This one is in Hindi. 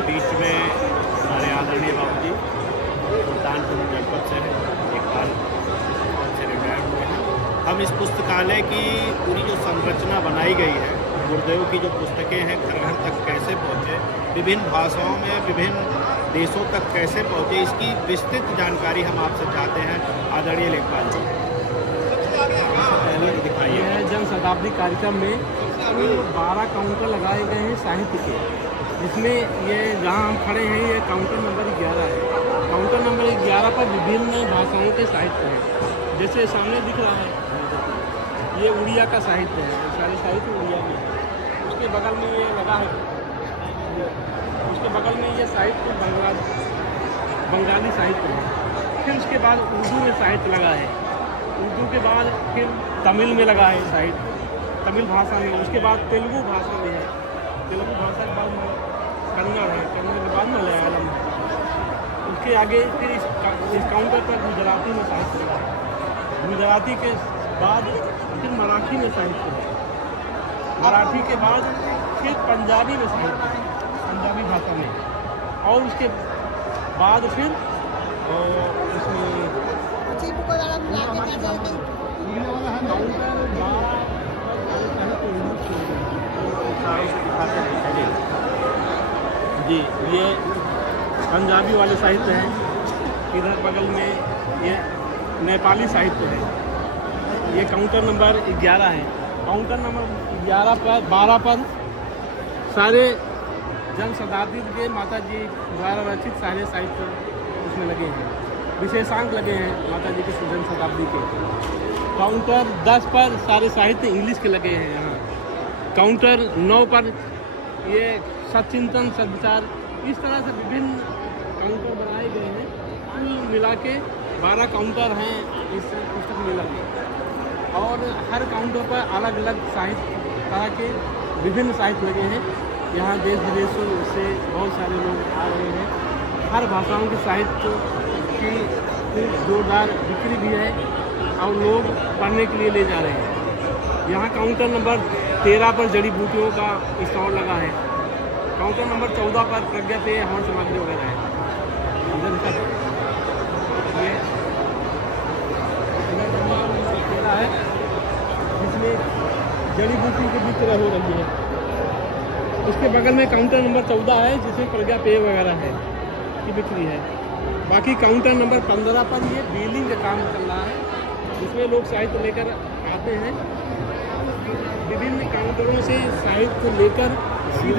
हमारे बीच में हमारे आदरणीय बाबूजी सुल्तानपुर जनपद से हैं, एक बार से रिटायर्ड हुए हैं। हम इस पुस्तकालय की पूरी जो संरचना बनाई गई है, गुरुदेव की जो पुस्तकें हैं घर घर तक कैसे पहुँचे, विभिन्न भाषाओं में विभिन्न देशों तक कैसे पहुँचे, इसकी विस्तृत जानकारी हम आपसे चाहते हैं आदरणीय लेखपाल जी। पहले दिखाइए। यह जन शताब्दी कार्यक्रम में कुल 12 काउंटर लगाए गए हैं साहित्य के, जिसमें ये जहाँ हम खड़े हैं ये काउंटर नंबर 11 है। काउंटर नंबर 11 पर विभिन्न भाषाओं के साहित्य हैं। जैसे सामने दिख रहा है ये उड़िया का साहित्य है, सारे साहित्य उड़िया में है। उसके बगल में ये लगा है, उसके बगल में ये साहित्य बंगाली साहित्य है। फिर उसके बाद उर्दू में साहित्य लगा है, उर्दू के बाद फिर तमिल में लगा है साहित्य, तमिल भाषा में। उसके बाद तेलुगु भाषा में है, तेलुगु भाषा के बाद कन्नड़ है, कन्नड़ के बाद मलयालम है। उसके आगे फिर इस काउंटर पर गुजराती में साहित्य लगा है, गुजराती के बाद फिर मराठी में साहित्य है, मराठी के बाद फिर पंजाबी में साहित्य है, पंजाबी भाषा में। और उसके बाद फिर उसमें जी ये पंजाबी वाले साहित्य हैं। इधर बगल में ये नेपाली साहित्य है। ये काउंटर नंबर 11 है। काउंटर नंबर 11 पर 12 पर सारे जन शताब्दी के माता जी द्वारा रचित सारे साहित्य उसमें लगे हैं, विशेषांक लगे हैं माता जी के जन शताब्दी के। काउंटर 10 पर सारे साहित्य इंग्लिश के लगे हैं यहाँ। काउंटर 9 पर ये सचिंतन सद्विचार, इस तरह से विभिन्न काउंटर बनाए गए हैं। कुल मिला के 12 काउंटर हैं इस पुस्तक मेला में, और हर काउंटर पर अलग अलग साहित्य तरह के विभिन्न साहित्य लगे हैं। यहाँ देश विदेशों से बहुत सारे लोग आ रहे हैं। हर भाषाओं के साहित्य की जोरदार बिक्री भी है और लोग पढ़ने के लिए ले जा रहे हैं। यहाँ काउंटर नंबर 13 पर जड़ी बूटियों का स्टॉल लगा है। काउंटर नंबर 14 पर प्रज्ञा पेय हवन सामग्री वगैरह है। इधर तक ये है जिसमें जड़ी बूटी की बिक्री हो रही है। उसके बगल में काउंटर नंबर 14 है जिसमें प्रज्ञा पेय वगैरह है की बिक्री है। बाकी काउंटर नंबर 15 पर ये डीलिंग का काम चल रहा है, जिसमें लोग साहित्य लेकर आते हैं। विभिन्न काउंटरों से साहित्य लेकर